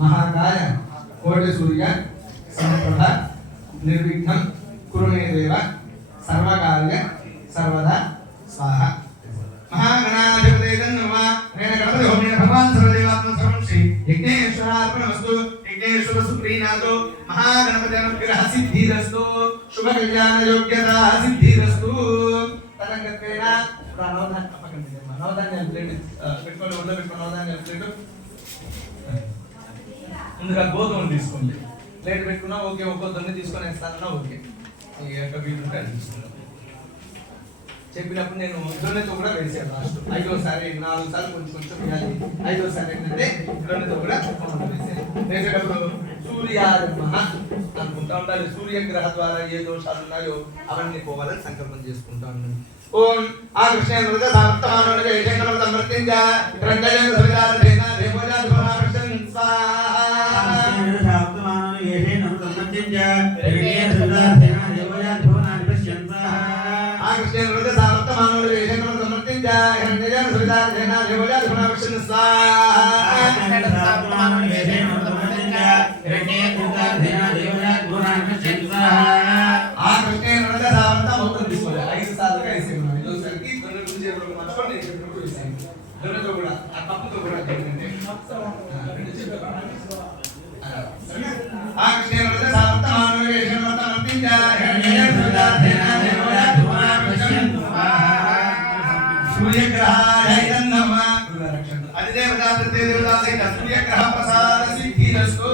महाकाय कोटि सूर्य समप्रभ निर्विघ्नं कुरु मे देव सर्वकार्य सर्वदा स्वाहा महागणाधिपते नमः नेन गणपति होमेन भगवान् सर्वदेवात्मा सर्वं श्री यज्ञेश्वरार्पणमस्तु यज्ञेश्वर सुप्रीनाथो महागणपति अनुग्रह सिद्धिरस्तु शुभ कल्याण योग्यता सिद्धिरस्तु तदंगत्वेन प्रणवधान अपकंडिते नवधान्य प्लेट పెట్టుకొని ఉండ పెట్టుకొని నవధాన్య ప్లేట్ ముందుగా గోధుమలు తీసుకోండి ప్లేట్ పెట్టుకున్నా ఓకే ఒక్కో దొన్ని తీసుకొని వేస్తానన్నా ఓకే ఈ యొక్క వీలు ఉంటే తీసుకున్నాను చెప్పినప్పుడు నేను దొన్నెతో కూడా వేసాను లాస్ట్ 5వ సారి 4 సార్లు కొంచెం వేయాలి 5వ సారి ఏంటంటే దొన్నెతో కూడా వేసాను వేసేటప్పుడు సూర్యార్మః అనుకుంటా ఉండాలి సూర్యగ్రహ ద్వారా ఏ దోషాలు ఉన్నాయో అవన్నీ పోవాలని సంకల్పం చేసుకుంటా ఉన్నాను ఓం ఆ కృష్ణేంద్ర సమర్థమానోజ ఏషేంద్ర సమర్థించ రంగజన సవిదారేన దేవజాత పరామర్శం స్వాహా సమర్థమానోజ ఏషేంద్ర సమర్థించ రంగజన సవిదారేన దేవజాత పరామర్శం స్వాహా ఆ కృష్ణేంద్ర సమర్థమానోజ ఏషేంద్ర సమర్థించ రంగజన సవిదారేన దేవజాత పరామర్శం స్వాహా సమర్థమానోజ ఏషేంద్ర సమర్థించ రంగజన సవిదారేన దేవజాత పరామర్శం స్వాహా ఆ కృష్ణేంద్ర సమర్థ మొత్తం తీసుకోవాలి 5 సార్లు కలిసి దొరతో కూడా ఆ కప్పుతో కూడా ఏంటంటే ఆ కృష్ణేంద్ర సమర్థమానోజ ఏషేంద్ర సమర్థించ రంగజన సవిదారేన దేవజాత పరామర్శం స్వాహా సూర్యగ్రహాయ నమః అధిదేవతా ప్రతిదేవతా సహిత సూర్యగ్రహ ప్రసాద సిద్ధిరస్తు